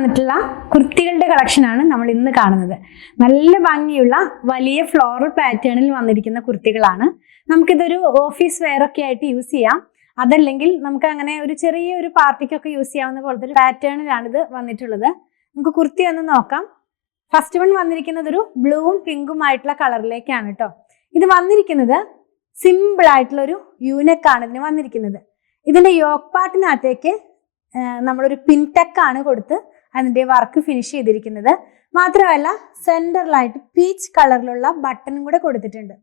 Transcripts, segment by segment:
വന്നിട്ടുള്ള കുർത്തികളുടെ കളക്ഷനാണ് നമ്മൾ ഇന്ന് കാണുന്നത്. നല്ല ഭംഗിയുള്ള വലിയ ഫ്ലോറൽ പാറ്റേണിൽ വന്നിരിക്കുന്ന കുർത്തികളാണ്. നമുക്കിതൊരു ഓഫീസ് വെയർ ഒക്കെ ആയിട്ട് യൂസ് ചെയ്യാം. അതല്ലെങ്കിൽ നമുക്ക് അങ്ങനെ ഒരു ചെറിയൊരു പാർട്ടിക്കൊക്കെ യൂസ് ചെയ്യാവുന്ന പോലത്തെ ഒരു പാറ്റേണിലാണ് ഇത് വന്നിട്ടുള്ളത്. നമുക്ക് കുർത്തി ഒന്ന് നോക്കാം. ഫസ്റ്റ് വൺ വന്നിരിക്കുന്നത് ഒരു ബ്ലൂവും പിങ്കും ആയിട്ടുള്ള കളറിലേക്കാണ് കേട്ടോ. ഇത് വന്നിരിക്കുന്നത് സിമ്പിൾ ആയിട്ടുള്ള ഒരു യൂനെക്കാണ് ഇതിന് വന്നിരിക്കുന്നത്. ഇതിന്റെ യോക്ക് പാർട്ടിനകത്തേക്ക് നമ്മളൊരു പിൻടെക്കാണ് കൊടുത്ത് അതിന്റെ വർക്ക് ഫിനിഷ് ചെയ്തിരിക്കുന്നത്. മാത്രമല്ല സെന്ററിലായിട്ട് പീച്ച് കളറിലുള്ള ബട്ടണും കൂടെ കൊടുത്തിട്ടുണ്ട്.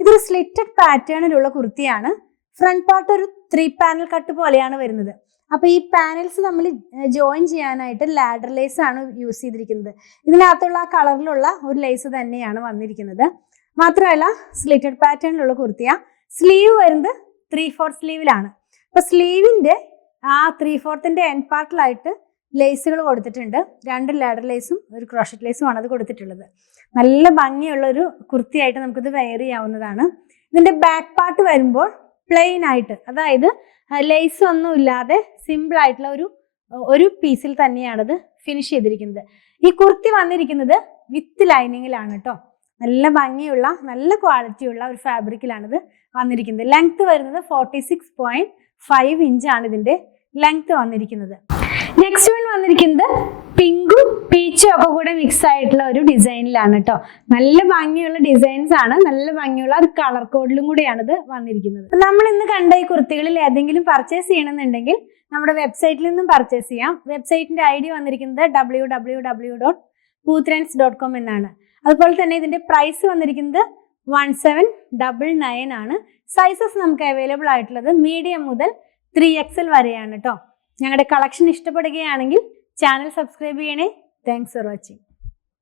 ഇതൊരു സ്ലിറ്റഡ് പാറ്റേണിലുള്ള കുർത്തിയാണ്. ഫ്രണ്ട് പാർട്ട് ഒരു 3 പാനൽ കട്ട് പോലെയാണ് വരുന്നത്. അപ്പൊ ഈ പാനൽസ് നമ്മൾ ജോയിൻ ചെയ്യാനായിട്ട് ലാഡർ ലേസ് ആണ് യൂസ് ചെയ്തിരിക്കുന്നത്. ഇതിനകത്തുള്ള ആ കളറിലുള്ള ഒരു ലേസ് തന്നെയാണ് വന്നിരിക്കുന്നത്. മാത്രമല്ല സ്ലിറ്റഡ് പാറ്റേണിലുള്ള കുർത്തിയ. സ്ലീവ് വരുന്നത് 3/4 സ്ലീവിലാണ്. അപ്പൊ സ്ലീവിന്റെ ആ 3/4 എൻഡ് പാർട്ടിലായിട്ട് ലേസുകൾ കൊടുത്തിട്ടുണ്ട്. 2 ലാഡർ ലേസും ഒരു ക്രോഷറ്റ് ലേസും ആണ് അത് കൊടുത്തിട്ടുള്ളത്. നല്ല ഭംഗിയുള്ള ഒരു കുർത്തിയായിട്ട് നമുക്കിത് വെയർ ചെയ്യാവുന്നതാണ്. ഇതിന്റെ ബാക്ക് പാർട്ട് വരുമ്പോൾ പ്ലെയിൻ ആയിട്ട്, അതായത് ലേസ് ഒന്നും ഇല്ലാതെ സിമ്പിൾ ആയിട്ടുള്ള ഒരു പീസിൽ തന്നെയാണത് ഫിനിഷ് ചെയ്തിരിക്കുന്നത്. ഈ കുർത്തി വന്നിരിക്കുന്നത് വിത്ത് ലൈനിങ്ങിലാണ് കേട്ടോ. നല്ല ഭംഗിയുള്ള നല്ല ക്വാളിറ്റിയുള്ള ഒരു ഫാബ്രിക്കിലാണിത് വന്നിരിക്കുന്നത്. ലെങ്ത് വരുന്നത് 46.5 ഇഞ്ചാണ് ഇതിന്റെ ലെങ്ത് വന്നിരിക്കുന്നത്. നെക്സ്റ്റ് വൺ വന്നിരിക്കുന്നത് പിങ്കും പീച്ചും ഒക്കെ കൂടെ മിക്സ് ആയിട്ടുള്ള ഒരു ഡിസൈനിലാണ് കേട്ടോ. നല്ല ഭംഗിയുള്ള ഡിസൈൻസ് ആണ്. നല്ല ഭംഗിയുള്ള ഒരു കളർ കോഡിലും കൂടിയാണ് ഇത് വന്നിരിക്കുന്നത്. നമ്മൾ ഇന്ന് കണ്ട ഈ കുർത്തികളിൽ ഏതെങ്കിലും പർച്ചേസ് ചെയ്യണമെന്നുണ്ടെങ്കിൽ നമ്മുടെ വെബ്സൈറ്റിൽ നിന്നും പർച്ചേസ് ചെയ്യാം. വെബ്സൈറ്റിന്റെ ID വന്നിരിക്കുന്നത് www.poothrands.com എന്നാണ്. അതുപോലെ തന്നെ ഇതിന്റെ പ്രൈസ് വന്നിരിക്കുന്നത് 1799 ആണ്. സൈസസ് നമുക്ക് അവൈലബിൾ ആയിട്ടുള്ളത് മീഡിയം മുതൽ 3XL വരെയാണ് കേട്ടോ. ഞങ്ങളുടെ കളക്ഷൻ ഇഷ്ടപ്പെടുകയാണെങ്കിൽ ചാനൽ സബ്സ്ക്രൈബ് ചെയ്യണേ. Thanks for watching.